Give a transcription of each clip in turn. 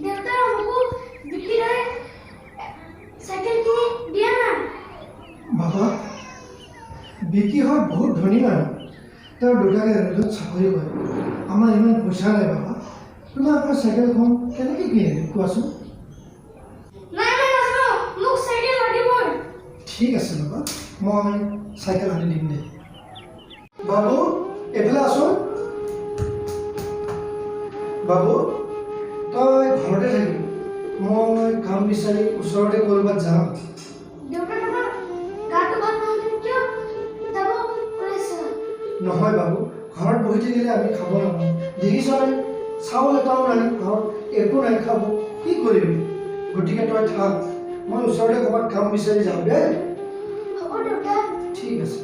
देवता हमको बिकी रहे साइकिल क्यों दिया ना बाबा बिकी হয় बहुत ধনী মানুহ তাৰ দুটাকে ৰেলত চাকৰি কৰে আমাৰ ইমান পইচা নাই বাবা তুমি আপোনাৰ চাইকেলখন কেনেকৈ কিনিলে কোৱাচোন নাই নাই নাজানো মোক সাইকেল লাগিবই ঠিক আছে বাবা মই চাইকেল আনি দিম দে বাবু এফালে আছোন বাবু তই ঘৰতে থাকিবি মই কাম বিচাৰি ওচৰতে ক'ৰবাত যাম দেউতা দাদা গাটো ভাল নহয় কিয় যাব ওলাইছে নহয় বাবু ঘৰত বহি থাকিলে আমি খাব নাপাওঁ দেখিছনে চাউল এটাও নাই ঘৰত একো নাই খাব কি কৰিবি গতিকে তই থাক মই ওচৰতে ক'ৰবাত কাম বিচাৰি যাম দেই হ'ব দেউতা ঠিক আছে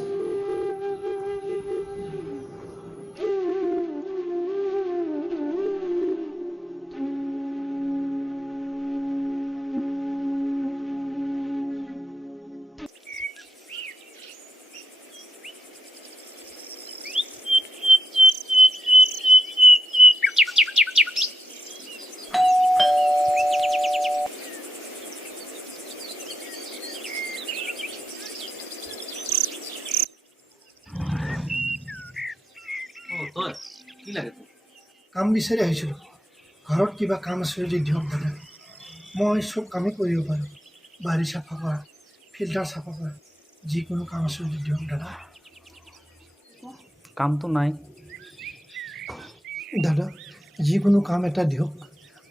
কি লাগে কাম বিচাৰি আহিছিলোঁ ঘৰত কিবা কাম আছে যদি দিয়ক দাদা মই চব কামেই কৰিব পাৰোঁ বাৰী চাফা কৰা ফিল্টাৰ চাফা কৰা যিকোনো কাম আছে যদি দিয়ক দাদা কামটো নাই দাদা যিকোনো কাম এটা দিয়ক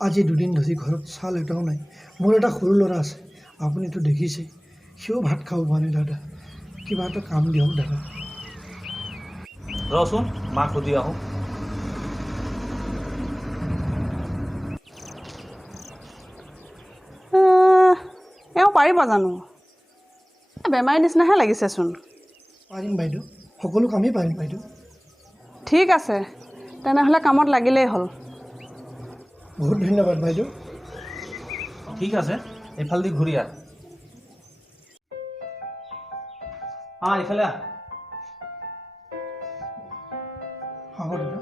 আজি দুদিন ধৰি ঘৰত চাউল এটাও নাই মোৰ এটা সৰু ল'ৰা আছে আপুনিতো দেখিছে সিও ভাত খাব পৰা নাই দাদা কিবা এটা কাম দিয়ক দাদা ৰচোন মাক সুধি আহোঁ এওঁ পাৰিব জানো বেমাৰী নিচিনাহে লাগিছেচোন পাৰিম বাইদেউ সকলো কামেই পাৰিম বাইদেউ ঠিক আছে তেনেহ'লে কামত লাগিলেই হ'ল বহুত ধন্যবাদ বাইদেউ ঠিক আছে এইফালেদি ঘূৰি আহ এইফালে আহ হ'ব দাদা